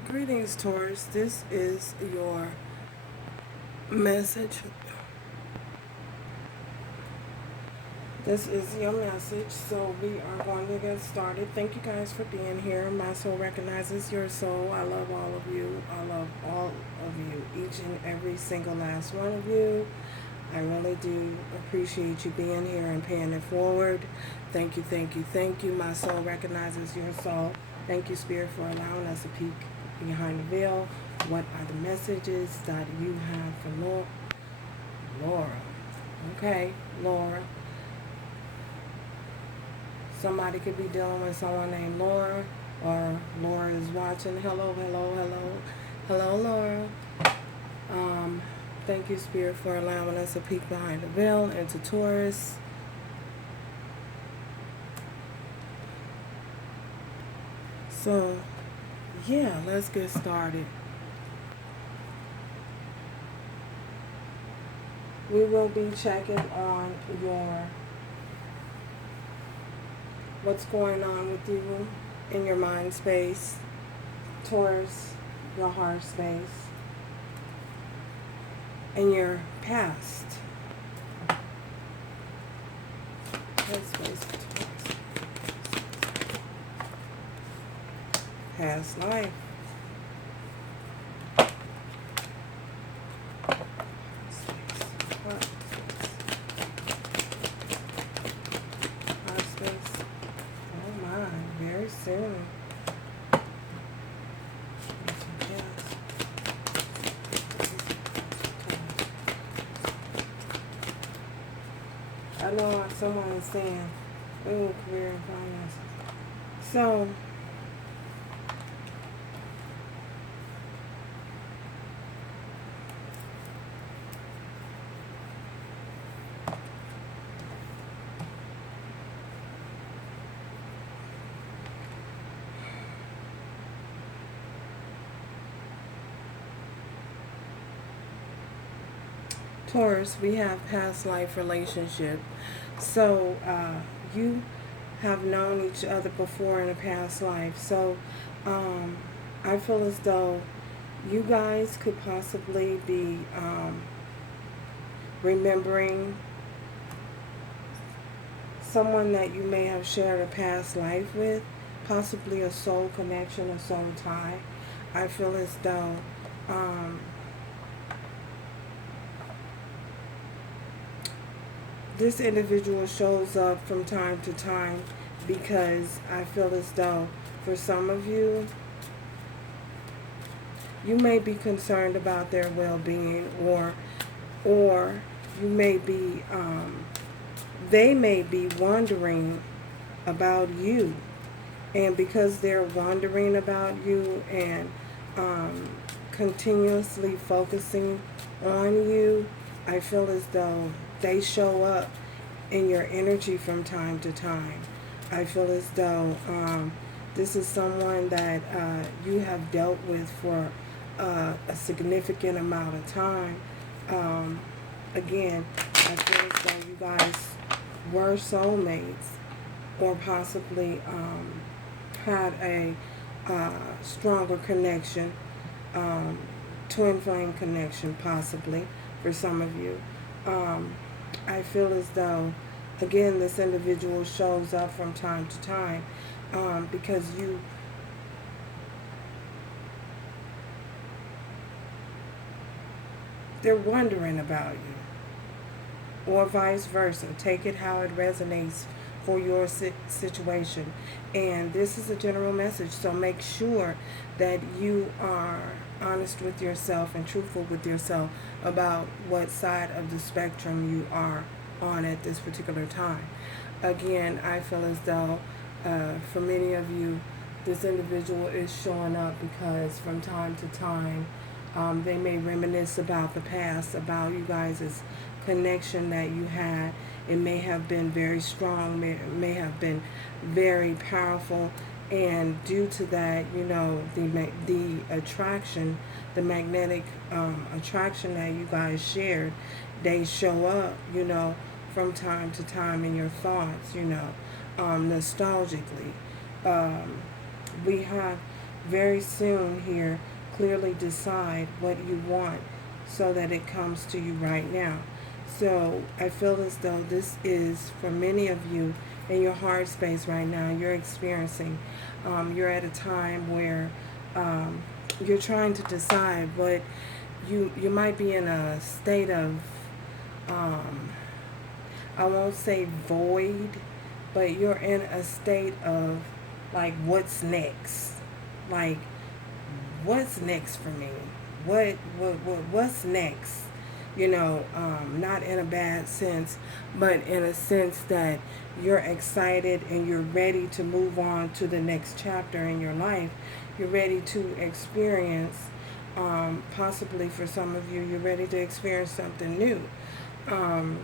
Greetings, Taurus. This is your message. This is your message. So we are going to get started. Thank you guys for being here. My soul recognizes your soul. I love all of you. I love all of you. Each and every single last one of you. I really do appreciate you being here and paying it forward. Thank you, thank you, thank you. My soul recognizes your soul. Thank you, Spirit, for allowing us to peek behind the veil. What are the messages that you have for Laura? Okay, Laura. Somebody could be dealing with someone named Laura, or Laura is watching. Hello, hello, hello. Hello, Laura. Um, Thank you, Spirit, for allowing us to peek behind the veil into Taurus. So, yeah, let's get started. We will be checking on your what's going on with you in your mind space, Taurus, your heart space, and your past. Head space, Taurus. Past life. Heart space. Oh my, very soon. I know someone is saying, ooh, career and finances. So, Taurus, we have past life relationship. So, you have known each other before in a past life. So, um, I feel as though you guys could possibly be remembering someone that you may have shared a past life with, possibly a soul connection, a soul tie. I feel as though this individual shows up from time to time because I feel as though for some of you, you may be concerned about their well-being, or you may be they may be wondering about you, and because they're wondering about you and continuously focusing on you, I feel as though they show up in your energy from time to time. I feel as though this is someone that you have dealt with for a significant amount of time. Again, I feel as though you guys were soulmates, or possibly had a stronger connection, twin flame connection, possibly for some of you. I feel as though, again, this individual shows up from time to time because they're wondering about you, or vice versa. Take it how it resonates for your situation. And this is a general message, so make sure that you are honest with yourself and truthful with yourself about what side of the spectrum you are on at this particular time. Again, I feel as though for many of you, this individual is showing up because from time to time they may reminisce about the past, about you guys' connection that you had. It may have been very strong, may have been very powerful, and due to that, the attraction, the magnetic attraction that you guys shared, they show up, from time to time in your thoughts, nostalgically. We have very soon here clearly decide what you want so that it comes to you right now. So I feel as though this is for many of you in your heart space right now. You're experiencing, you're at a time where you're trying to decide what you might be in a state of, um, I won't say void, but you're in a state of like, what's next? Like, what's next for me? What's next? Not in a bad sense, but in a sense that you're excited and you're ready to move on to the next chapter in your life. You're ready to experience, possibly for some of you, you're ready to experience something new. Um,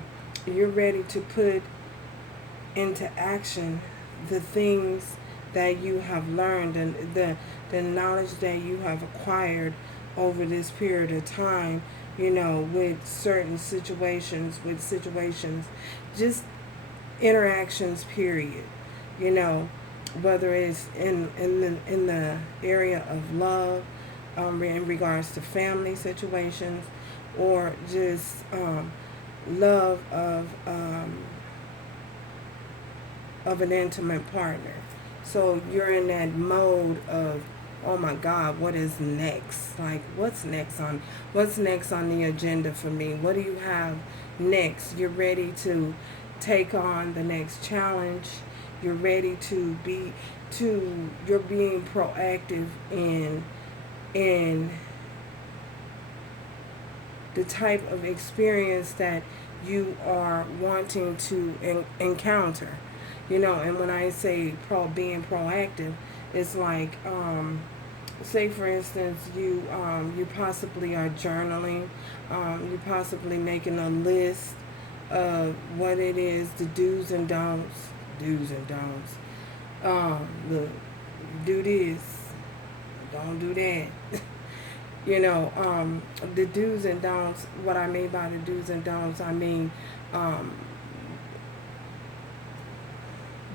you're ready to put into action the things that you have learned and the knowledge that you have acquired over this period of time, with certain situations, just interactions, period. You know, whether it's in the area of love, in regards to family situations, or just love of an intimate partner. So you're in that mode of, oh my God, what is next? Like, what's next on the agenda for me? What do you have next? You're ready to take on the next challenge. You're ready you're being proactive in the type of experience that you are wanting to encounter. And when I say being proactive, it's like, say for instance, you possibly are journaling, you possibly making a list of what it is, the do's and don'ts. Look, do this, don't do that. The do's and don'ts. What I mean by the do's and don'ts, I mean,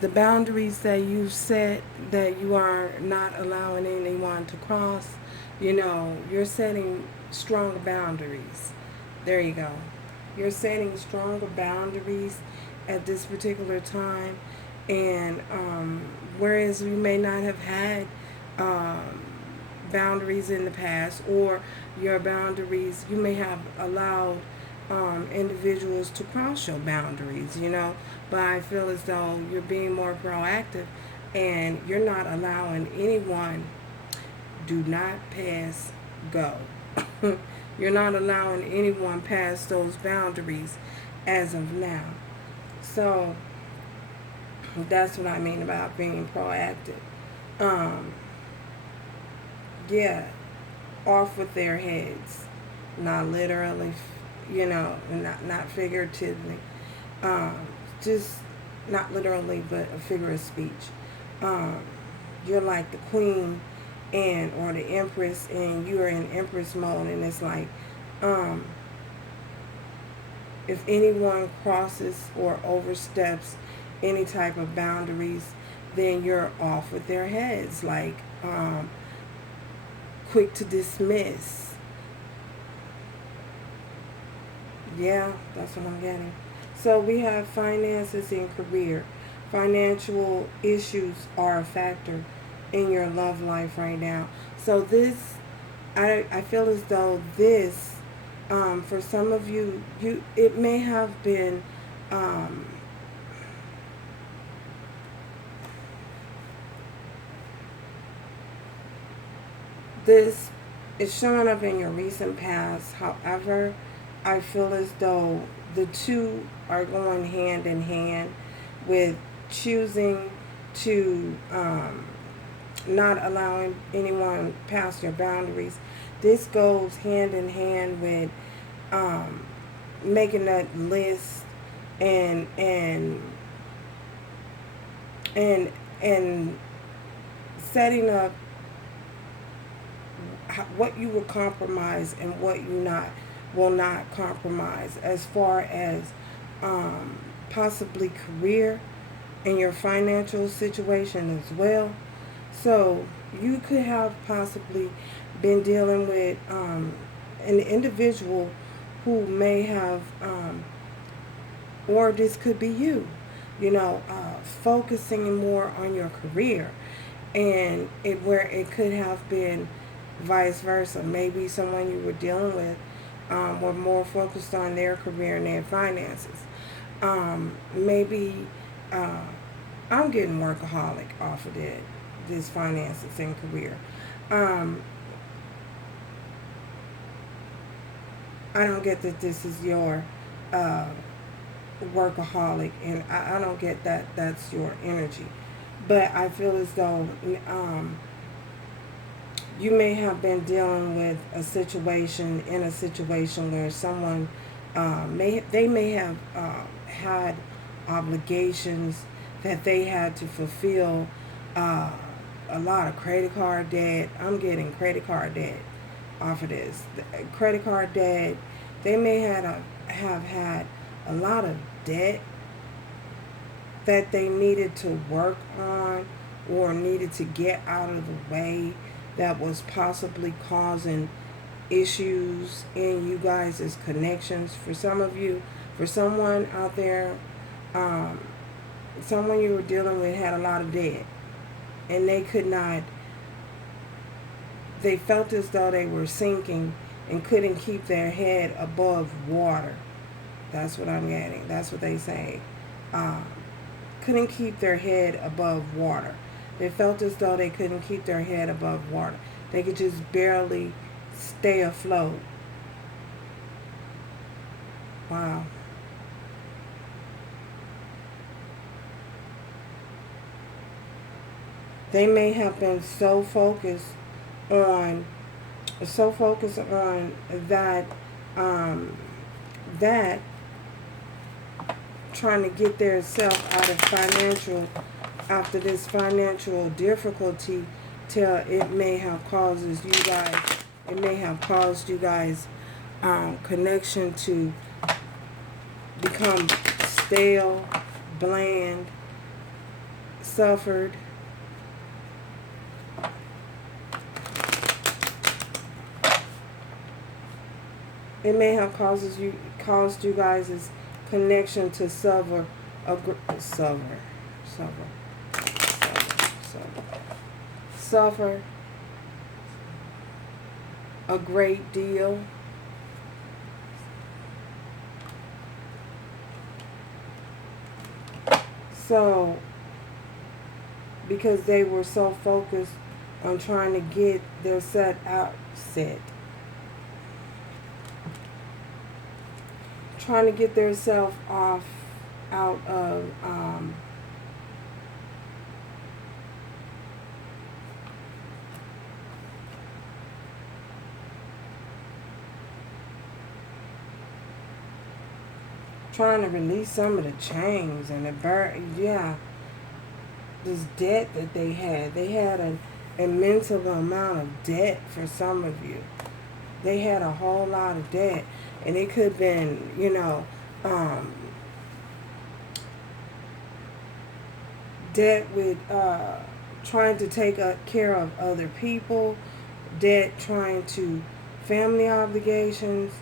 the boundaries that you set that you are not allowing anyone to cross. You're setting stronger boundaries. There you go. You're setting stronger boundaries at this particular time. And whereas you may not have had boundaries in the past, or your boundaries, you may have allowed individuals to cross your boundaries, but I feel as though you're being more proactive and you're not allowing anyone, do not pass go. You're not allowing anyone past those boundaries as of now. So that's what I mean about being proactive. Yeah, off with their heads, not literally, not figuratively, just not literally, but a figure of speech. You're like the queen or the empress, and you are in empress mode, and it's like, if anyone crosses or oversteps any type of boundaries, then you're off with their heads, like, quick to dismiss. Yeah, that's what I'm getting. So we have finances and career. Financial issues are a factor in your love life right now. So this, I feel as though this, for some of you, it may have been, this is showing up in your recent past. However, I feel as though the two are going hand in hand with choosing to not allowing anyone past your boundaries. This goes hand in hand with making that list and setting up what you will compromise and what you will not compromise, as far as possibly career and your financial situation as well. So you could have possibly been dealing with an individual who may have, or this could be you, focusing more on your career, and where it could have been vice versa. Maybe someone you were dealing with were more focused on their career and their finances. Maybe I'm getting workaholic off of this finances and career. Um, I don't get that this is your uh, workaholic, and I don't get that that's your energy. But I feel as though you may have been dealing with a situation where someone may have had obligations that they had to fulfill. Uh, a lot of credit card debt. I'm getting credit card debt off of this. The credit card debt. They may have had a lot of debt that they needed to work on or needed to get out of the way, that was possibly causing issues in you guys' connections. For some of you, for someone out there, um, someone you were dealing with had a lot of debt, and they could not, they felt as though they were sinking and couldn't keep their head above water. That's what I'm getting. That's what they say. Um, couldn't keep their head above water. They felt as though they couldn't keep their head above water. They could just barely stay afloat. Wow. They may have been on so focused on that um, that trying to get their self out of after this financial difficulty, till it may have caused you guys connection to become stale, bland, suffered. It may have caused you guys' connection to suffer a great deal. So, because they were so focused on trying to get their trying to get themselves out of trying to release some of the chains and this debt that they had. They had an immense amount of debt. For some of you, they had a whole lot of debt, and it could have been, debt with trying to take care of other people, debt trying to family obligations,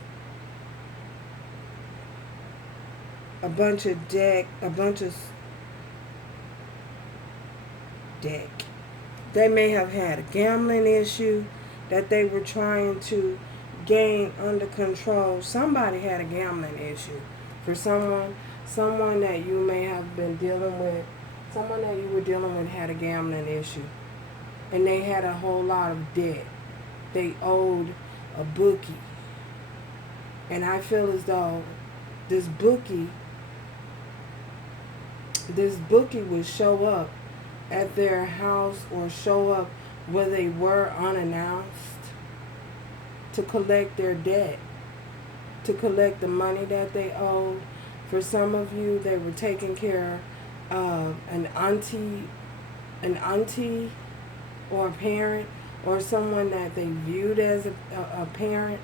a bunch of debt. They may have had a gambling issue that they were trying to gain under control. Somebody had a gambling issue. For someone that you may have been dealing with, someone that you were dealing with had a gambling issue, and they had a whole lot of debt. They owed a bookie, and I feel as though this bookie would show up at their house or show up where they were unannounced to collect their debt, to collect the money that they owed. For some of you, they were taking care of an auntie or a parent, or someone that they viewed as a parent.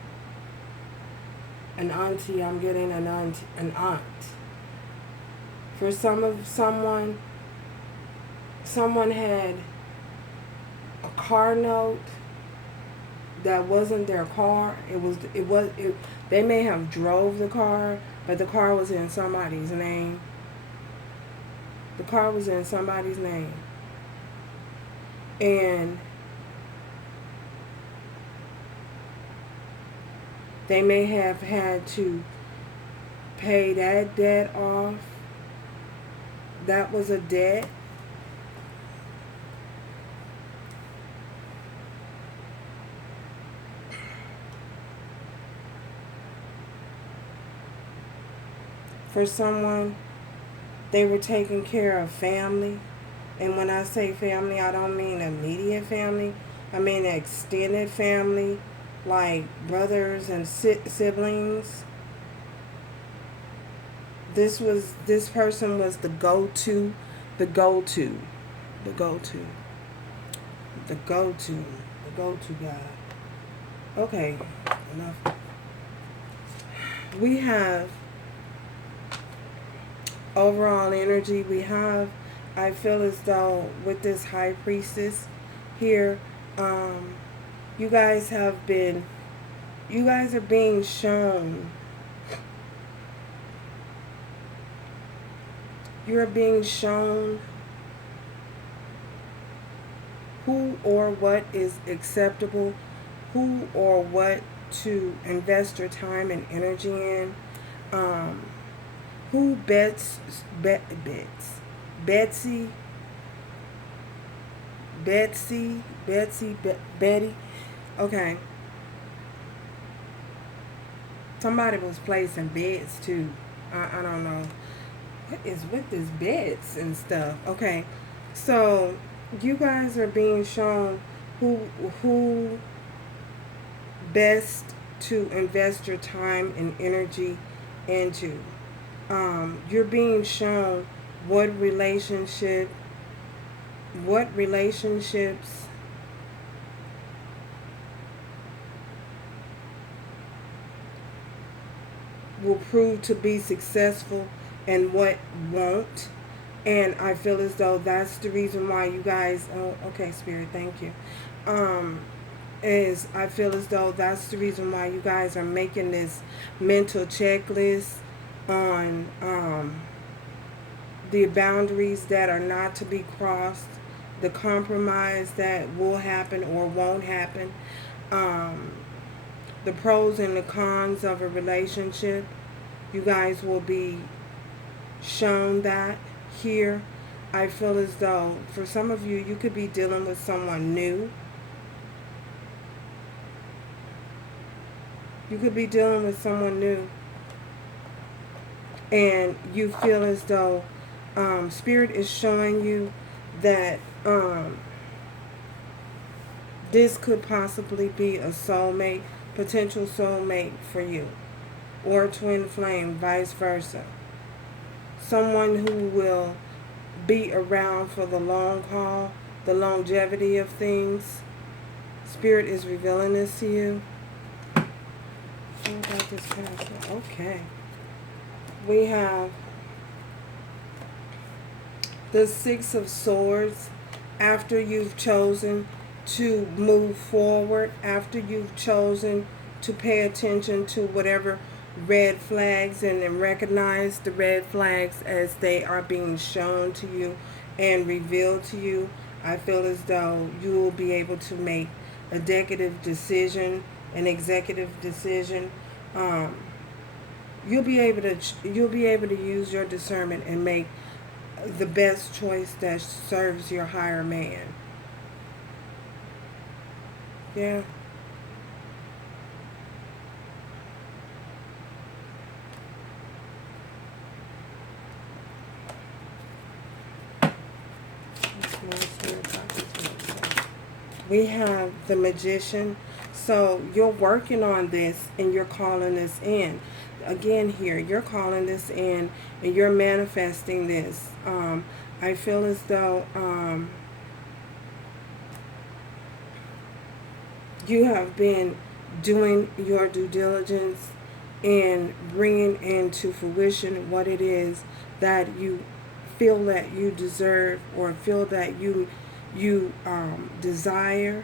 An auntie, I'm getting an aunt. For someone had a car note that wasn't their car. They may have drove the car, but the car was in somebody's name. The car was in somebody's name. And they may have had to pay that debt off. That was a debt. For someone, they were taking care of family. And when I say family, I don't mean immediate family. I mean extended family, like brothers and siblings. This person was the go-to guy. Okay, enough. We have overall energy. We have, I feel as though with this high priestess here, you guys are being shown, you're being shown who or what is acceptable, who or what to invest your time and energy in, who Betty. Okay. Somebody was placing bets too. I don't know. What is with this bets and stuff? Okay. So you guys are being shown who best to invest your time and energy into. You're being shown what relationships will prove to be successful and what won't. And I feel as though that's the reason why you guys, oh, okay, Spirit, thank you. I feel as though that's the reason why you guys are making this mental checklist on the boundaries that are not to be crossed, the compromise that will happen or won't happen, the pros and the cons of a relationship. You guys will be shown that here. I feel as though for some of you, you could be dealing with someone new. You could be dealing with someone new. And you feel as though Spirit is showing you that this could possibly be a soulmate, potential soulmate for you. Or a twin flame, vice versa. Someone who will be around for the long haul, the longevity of things. Spirit is revealing this to you. What about this person? Okay. We have the Six of Swords. After you've chosen to move forward, after you've chosen to pay attention to whatever red flags and recognize the red flags as they are being shown to you and revealed to you, I feel as though you will be able to make a executive decision, You'll be able to use your discernment and make the best choice that serves your higher man. Yeah. We have the Magician. So you're working on this and you're calling this in. Again here, you're calling this in and you're manifesting this. I feel as though you have been doing your due diligence and bringing into fruition what it is that you feel that you deserve, or feel that you you desire,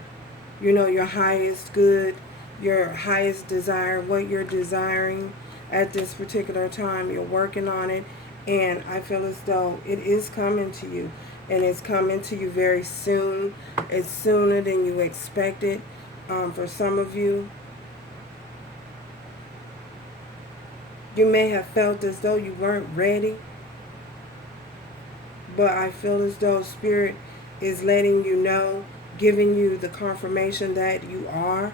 your highest good, your highest desire, what you're desiring at this particular time. You're working on it, and I feel as though it is coming to you, and it's coming to you very soon. It's sooner than you expected. For some of you, you may have felt as though you weren't ready, but I feel as though Spirit is letting you know, giving you the confirmation that you are.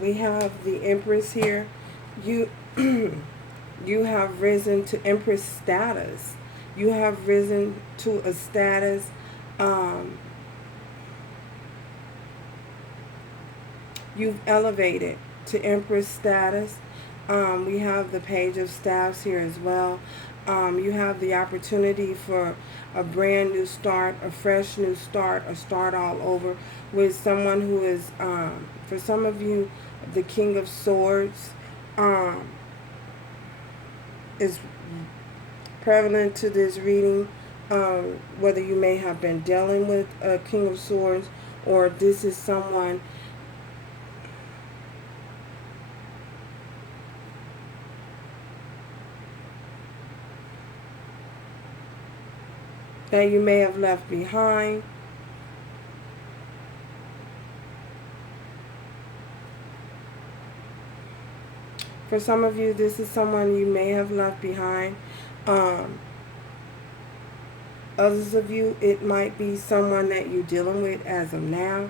We have the Empress here. You you have risen to Empress status. You have risen to a status. You've elevated to Empress status. We have the Page of Staffs here as well. You have the opportunity for a brand new start, a fresh new start, a start all over with someone who is, for some of you, the King of Swords is prevalent to this reading, whether you may have been dealing with a King of Swords, or this is someone that you may have left behind. For some of you, this is someone you may have left behind. Others of you, it might be someone that you're dealing with as of now.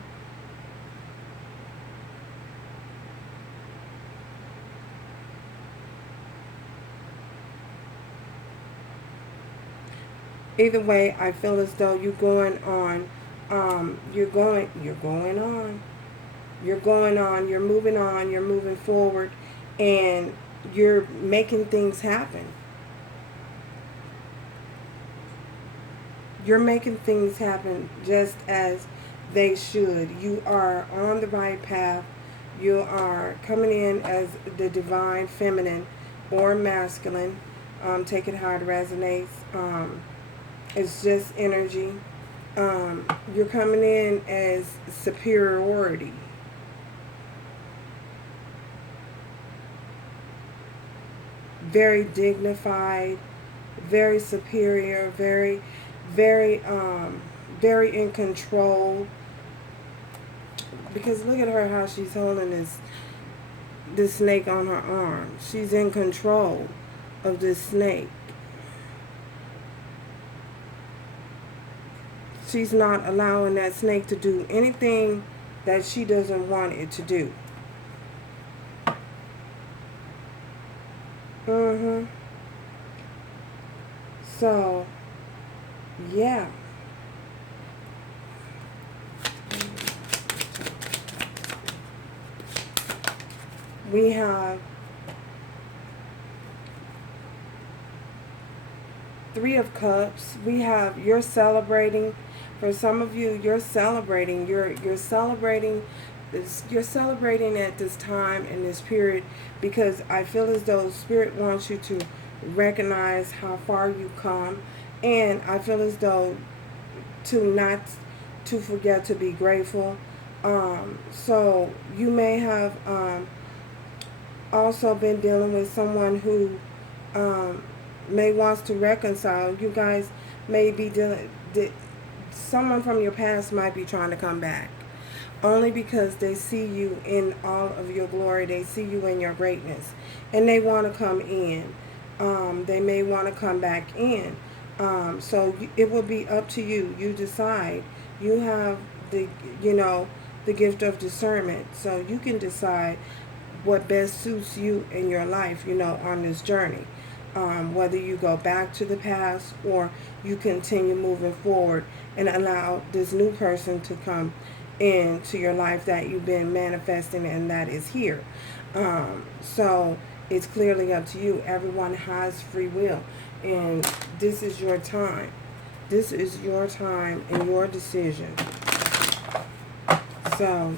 Either way, I feel as though you're going on. You're going on. You're going on. You're moving on. You're moving forward, and you're making things happen. You're making things happen just as they should. You are on the right path. You are coming in as the divine feminine or masculine. Take it how it resonates. It's just energy. You're coming in as superiority. Very dignified, very superior, very in control. Because look at her, how she's holding this snake on her arm. She's in control of this snake. She's not allowing that snake to do anything that she doesn't want it to do. So, yeah. We have Three of Cups. We have, you're celebrating. For some of you, you're celebrating. You're celebrating this. You're celebrating at this time in this period, because I feel as though Spirit wants you to recognize how far you've come, and I feel as though not to forget to be grateful. So you may have also been dealing with someone who may wants to reconcile. You guys may be dealing. Someone from your past might be trying to come back, only because they see you in all of your glory. They see you in your greatness, and they want to come in. They may want to come back in. So it will be up to you. You decide. You have the gift of discernment, so you can decide what best suits you in your life, on this journey. Whether you go back to the past or you continue moving forward and allow this new person to come into your life that you've been manifesting and that is here. So it's clearly up to you. Everyone has free will, and this is your time. This is your time and your decision. So,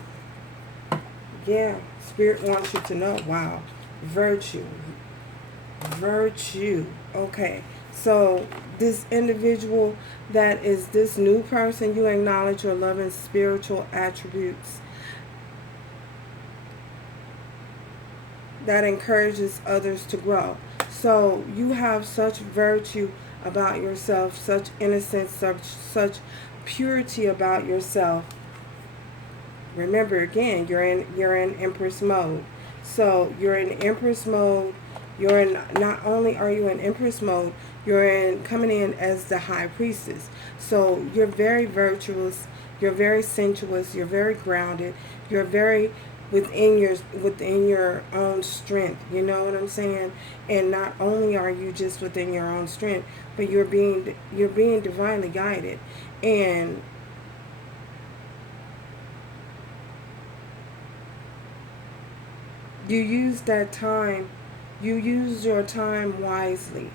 yeah, Spirit wants you to know, wow, virtue. Virtue. Okay. So this individual that is this new person, you acknowledge your loving spiritual attributes that encourages others to grow. So you have such virtue about yourself, such innocence, such purity about yourself. Remember again, you're in Empress mode. So you're in Empress mode. You're in, not only are you in Empress mode, you're in coming in as the High Priestess. So you're very virtuous, you're very sensuous, you're very grounded, you're very within your own strength. You know what I'm saying? And not only are you just within your own strength, but you're being divinely guided. And you use that time, you use your time wisely,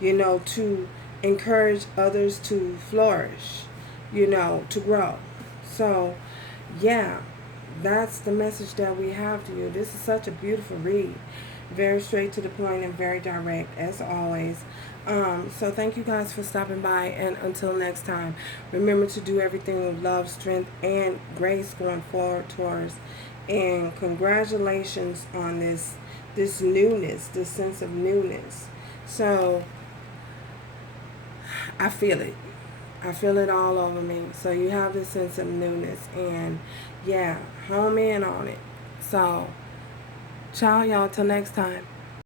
to encourage others to flourish, to grow. So, yeah, that's the message that we have to you. This is such a beautiful read. Very straight to the point and very direct, as always. So thank you guys for stopping by, and until next time, remember to do everything with love, strength, and grace going forward, Taurus. And congratulations on this newness, this sense of newness. So I feel it. I feel it all over me. So you have this sense of newness, and yeah, home in on it. So ciao, y'all, till next time.